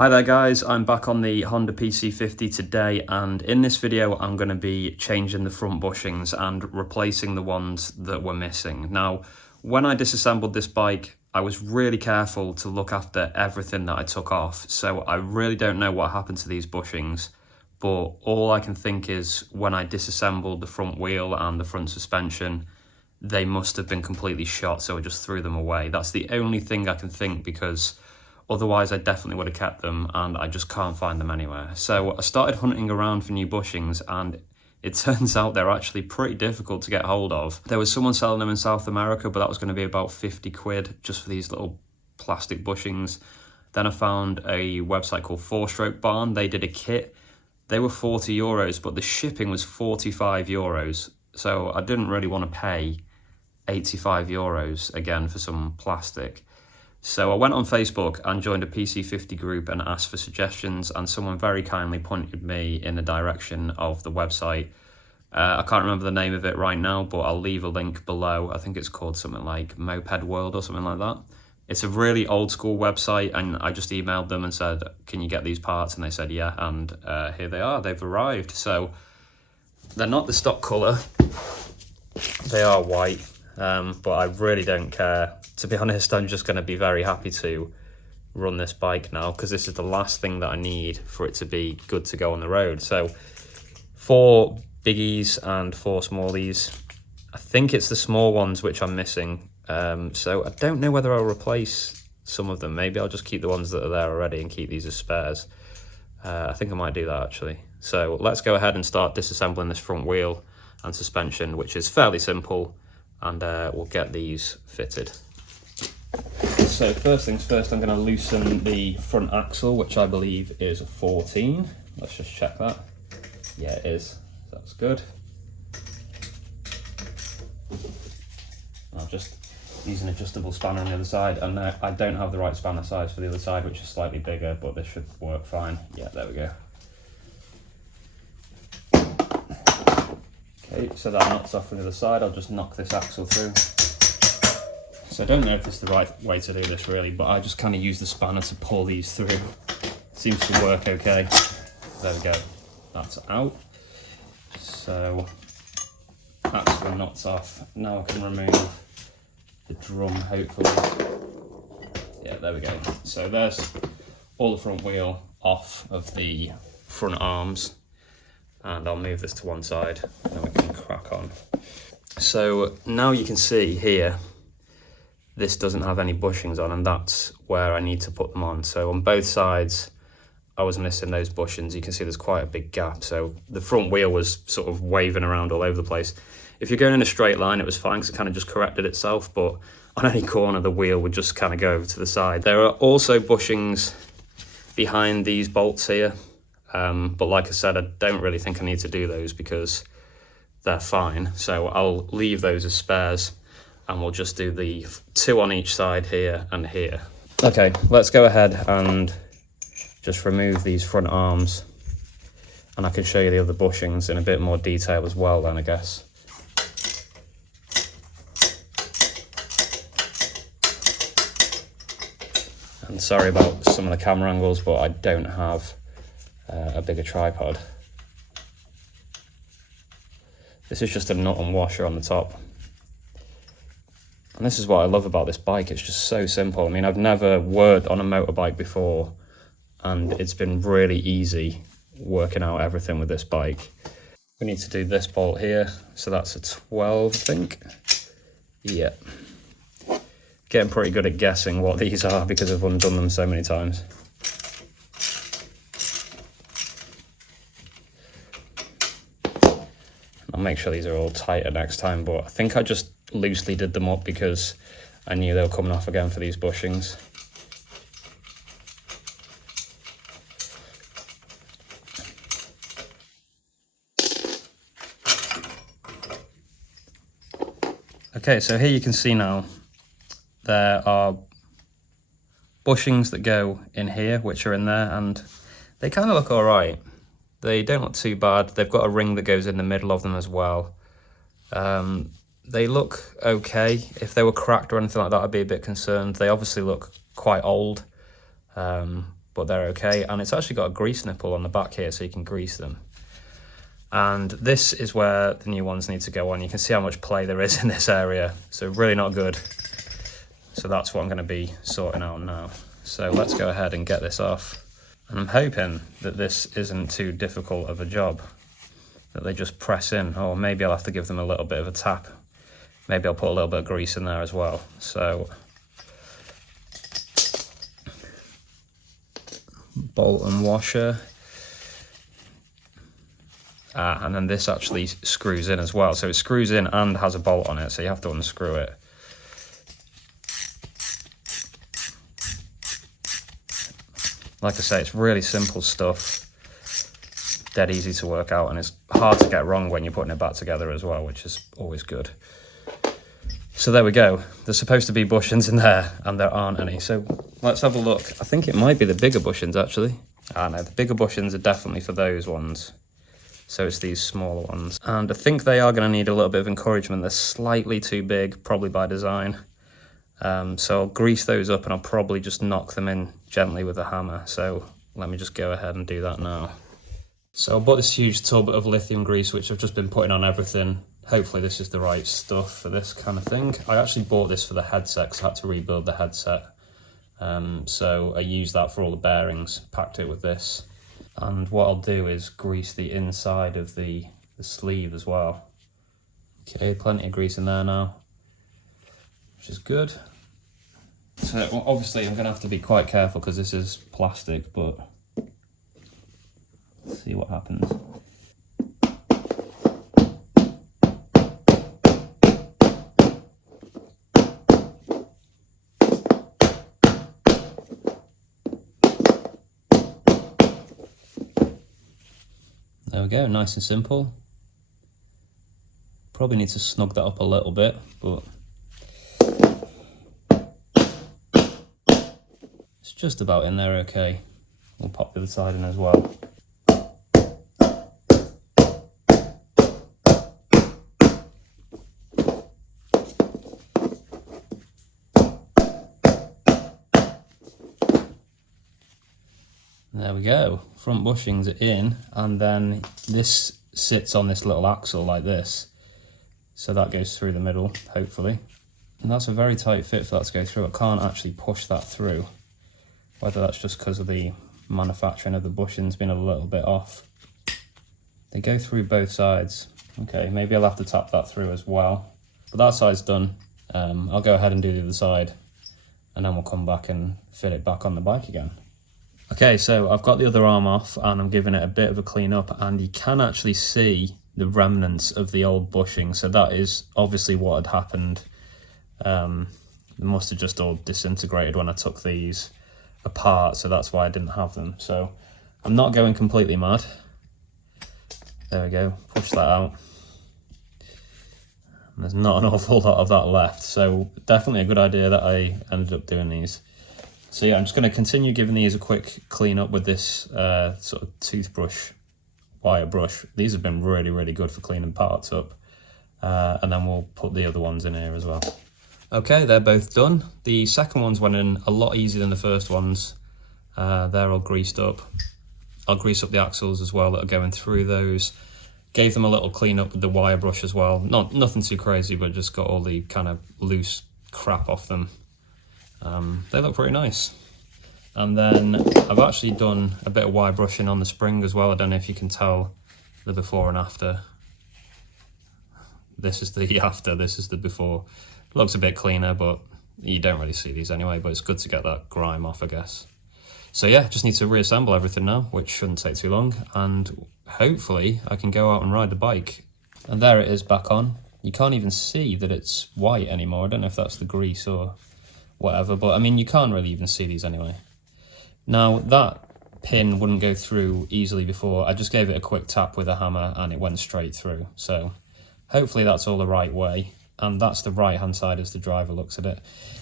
Hi there guys, I'm back on the Honda PC-50 today, and in this video I'm going to be changing the front bushings and replacing the ones that were missing. Now, when I disassembled this bike, I was really careful to look after everything that I took off, so I really don't know what happened to these bushings, but all I can think is when I disassembled the front wheel and the front suspension, they must have been completely shot, so I just threw them away. That's the only thing I can think, because otherwise I definitely would have kept them, and I just can't find them anywhere. So I started hunting around for new bushings, and it turns out they're actually pretty difficult to get hold of. There was someone selling them in South America, but that was going to be about 50 quid just for these little plastic bushings. Then I found a website called 4-Stroke Barn. They did a kit. They were 40 euros, but the shipping was 45 euros. So I didn't really want to pay 85 euros again for some plastic. So I went on Facebook and joined a PC-50 group and asked for suggestions, and someone very kindly pointed me in the direction of the website. I can't remember the name of it right now, but I'll leave a link below. I think it's called something like Moped World or something like that. It's a really old school website, and I just emailed them and said, can you get these parts? And they said, yeah, and here they are, they've arrived. So they're not the stock colour, they are white, but I really don't care. To be honest, I'm just going to be very happy to run this bike now, because this is the last thing that I need for it to be good to go on the road. So 4 biggies and 4 smallies. I think it's the small ones which I'm missing. So I don't know whether I'll replace some of them. Maybe I'll just keep the ones that are there already and keep these as spares. I think I might do that actually. So let's go ahead and start disassembling this front wheel and suspension, which is fairly simple, and we'll get these fitted. So first things first, I'm going to loosen the front axle, which I believe is a 14. Let's just check that. Yeah, it is. That's good. I'll just use an adjustable spanner on the other side, and I don't have the right spanner size for the other side, which is slightly bigger, but this should work fine. Yeah, there we go. Okay, so that knot's off from the other side. I'll just knock this axle through. So I don't know if it's the right way to do this really, but I just kind of use the spanner to pull these through. Seems to work okay. There we go, that's out. So axle and knots off. Now I can remove the drum, hopefully. Yeah, there we go. So there's all the front wheel off of the front arms, and I'll move this to one side and then we can crack on. So now you can see here, this doesn't have any bushings on, and that's where I need to put them on. So on both sides, I was missing those bushings. You can see there's quite a big gap. So the front wheel was sort of waving around all over the place. If you're going in a straight line, it was fine because it kind of just corrected itself, but on any corner, the wheel would just kind of go over to the side. There are also bushings behind these bolts here, but like I said, I don't really think I need to do those because they're fine. So I'll leave those as spares, and we'll just do the 2 on each side here and here. Okay, let's go ahead and just remove these front arms, and I can show you the other bushings in a bit more detail as well then, I guess. And sorry about some of the camera angles, but I don't have a bigger tripod. This is just a nut and washer on the top. And this is what I love about this bike, it's just so simple. I mean, I've never worked on a motorbike before, and it's been really easy working out everything with this bike. We need to do this bolt here, so that's a 12, I think. Yeah. Getting pretty good at guessing what these are because I've undone them so many times. I'll make sure these are all tighter next time, but I think I just loosely did them up because I knew they were coming off again for these bushings. Okay, so here you can see now there are bushings that go in here, which are in there, and they kind of look all right. They don't look too bad. They've got a ring that goes in the middle of them as well. They look okay. If they were cracked or anything like that, I'd be a bit concerned. They obviously look quite old, but they're okay. And it's actually got a grease nipple on the back here, so you can grease them. And this is where the new ones need to go on. You can see how much play there is in this area, so really not good. So that's what I'm going to be sorting out now. So let's go ahead and get this off. And I'm hoping that this isn't too difficult of a job, that they just press in. Or maybe I'll have to give them a little bit of a tap. Maybe I'll put a little bit of grease in there as well. So bolt and washer. And then this actually screws in as well. So it screws in and has a bolt on it, so you have to unscrew it. Like I say, it's really simple stuff, dead easy to work out, and it's hard to get wrong when you're putting it back together as well, which is always good. So there we go. There's supposed to be bushings in there, and there aren't any. So let's have a look. I think it might be the bigger bushings, actually. No, the bigger bushings are definitely for those ones. So it's these smaller ones. And I think they are going to need a little bit of encouragement. They're slightly too big, probably by design. So I'll grease those up and I'll probably just knock them in gently with a hammer. So let me just go ahead and do that now. So I bought this huge tub of lithium grease, which I've just been putting on everything. Hopefully this is the right stuff for this kind of thing. I actually bought this for the headset because I had to rebuild the headset. So I used that for all the bearings, packed it with this. And what I'll do is grease the inside of the sleeve as well. Okay, plenty of grease in there now, which is good. So obviously I'm going to have to be quite careful because this is plastic, but let's see what happens. There we go, nice and simple. Probably need to snug that up a little bit, but it's just about in there okay. We'll pop the other side in as well. There we go, front bushings are in, and then this sits on this little axle like this. So that goes through the middle, hopefully. And that's a very tight fit for that to go through. I can't actually push that through. Whether that's just because of the manufacturing of the bushings being a little bit off. They go through both sides. Okay, maybe I'll have to tap that through as well. But that side's done. I'll go ahead and do the other side, and then we'll come back and fit it back on the bike again. Okay, so I've got the other arm off and I'm giving it a bit of a clean up, and you can actually see the remnants of the old bushing. So that is obviously what had happened. They must have just all disintegrated when I took these apart, so that's why I didn't have them. So I'm not going completely mad. There we go, push that out. And there's not an awful lot of that left, so definitely a good idea that I ended up doing these. So yeah, I'm just going to continue giving these a quick clean up with this sort of toothbrush, wire brush. These have been really, really good for cleaning parts up. And then we'll put the other ones in here as well. Okay, they're both done. The second ones went in a lot easier than the first ones. They're all greased up. I'll grease up the axles as well that are going through those. Gave them a little clean up with the wire brush as well. Nothing too crazy, but just got all the kind of loose crap off them. They look pretty nice. And then I've actually done a bit of wire brushing on the spring as well. I don't know if you can tell the before and after. This is the after, this is the before. Looks a bit cleaner, but you don't really see these anyway, but it's good to get that grime off, I guess. So yeah, just need to reassemble everything now, which shouldn't take too long, and hopefully I can go out and ride the bike. And there it is back on. You can't even see that it's white anymore. I don't know if that's the grease or whatever, but I mean, you can't really even see these anyway. Now, that pin wouldn't go through easily before. I just gave it a quick tap with a hammer and it went straight through. So hopefully that's all the right way. And that's the right hand side as the driver looks at it.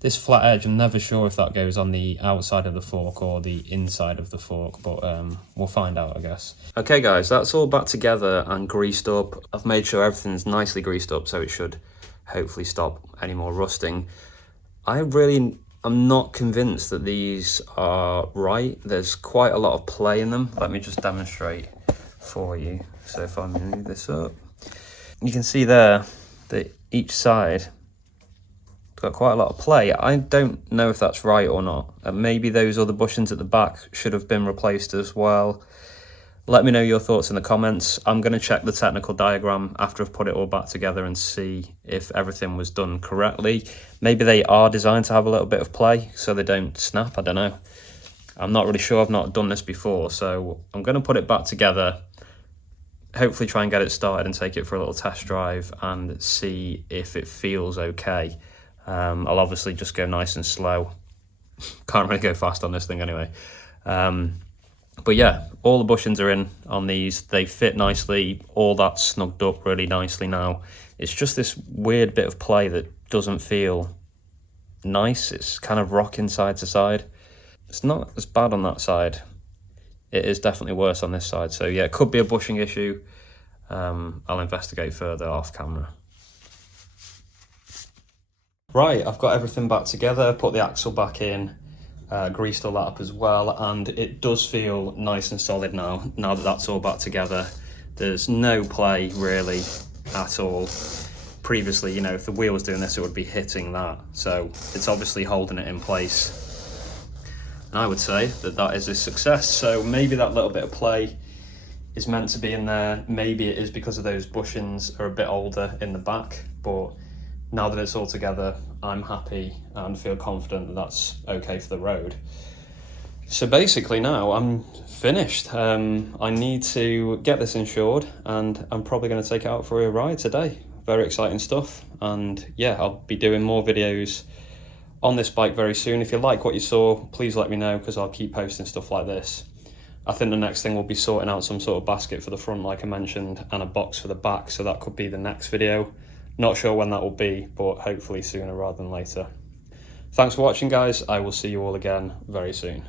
This flat edge, I'm never sure if that goes on the outside of the fork or the inside of the fork, but we'll find out, I guess. Okay guys, that's all back together and greased up. I've made sure everything's nicely greased up, so it should hopefully stop any more rusting. I really I'm not convinced that these are right. There's quite a lot of play in them. Let me just demonstrate for you. So if I move this up, you can see there that each side got quite a lot of play. I don't know if that's right or not. Maybe those other bushings at the back should have been replaced as well. Let me know your thoughts in the comments. I'm going to check the technical diagram after I've put it all back together and see if everything was done correctly. Maybe they are designed to have a little bit of play so they don't snap. I don't know. I'm not really sure. I've not done this before, so I'm going to put it back together, hopefully try and get it started and take it for a little test drive and see if it feels okay. I'll obviously just go nice and slow. Can't really go fast on this thing anyway. But yeah, all the bushings are in on these. They fit nicely. All that's snugged up really nicely now. It's just this weird bit of play that doesn't feel nice. It's kind of rocking side to side. It's not as bad on that side. It is definitely worse on this side. So yeah, it could be a bushing issue. I'll investigate further off camera. Right, I've got everything back together, put the axle back in, greased all that up as well, and it does feel nice and solid now that that's all back together. There's no play really at all. Previously, you know, if the wheel was doing this, it would be hitting that. So it's obviously holding it in place. And I would say that that is a success. So maybe that little bit of play is meant to be in there. Maybe it is because of those bushings are a bit older in the back, but now that it's all together, I'm happy and feel confident that that's okay for the road. So basically now I'm finished. I need to get this insured and I'm probably going to take it out for a ride today. Very exciting stuff. And yeah, I'll be doing more videos on this bike very soon. If you like what you saw, please let me know because I'll keep posting stuff like this. I think the next thing will be sorting out some sort of basket for the front like I mentioned and a box for the back, so that could be the next video. Not sure when that will be, but hopefully sooner rather than later. Thanks for watching, guys. I will see you all again very soon.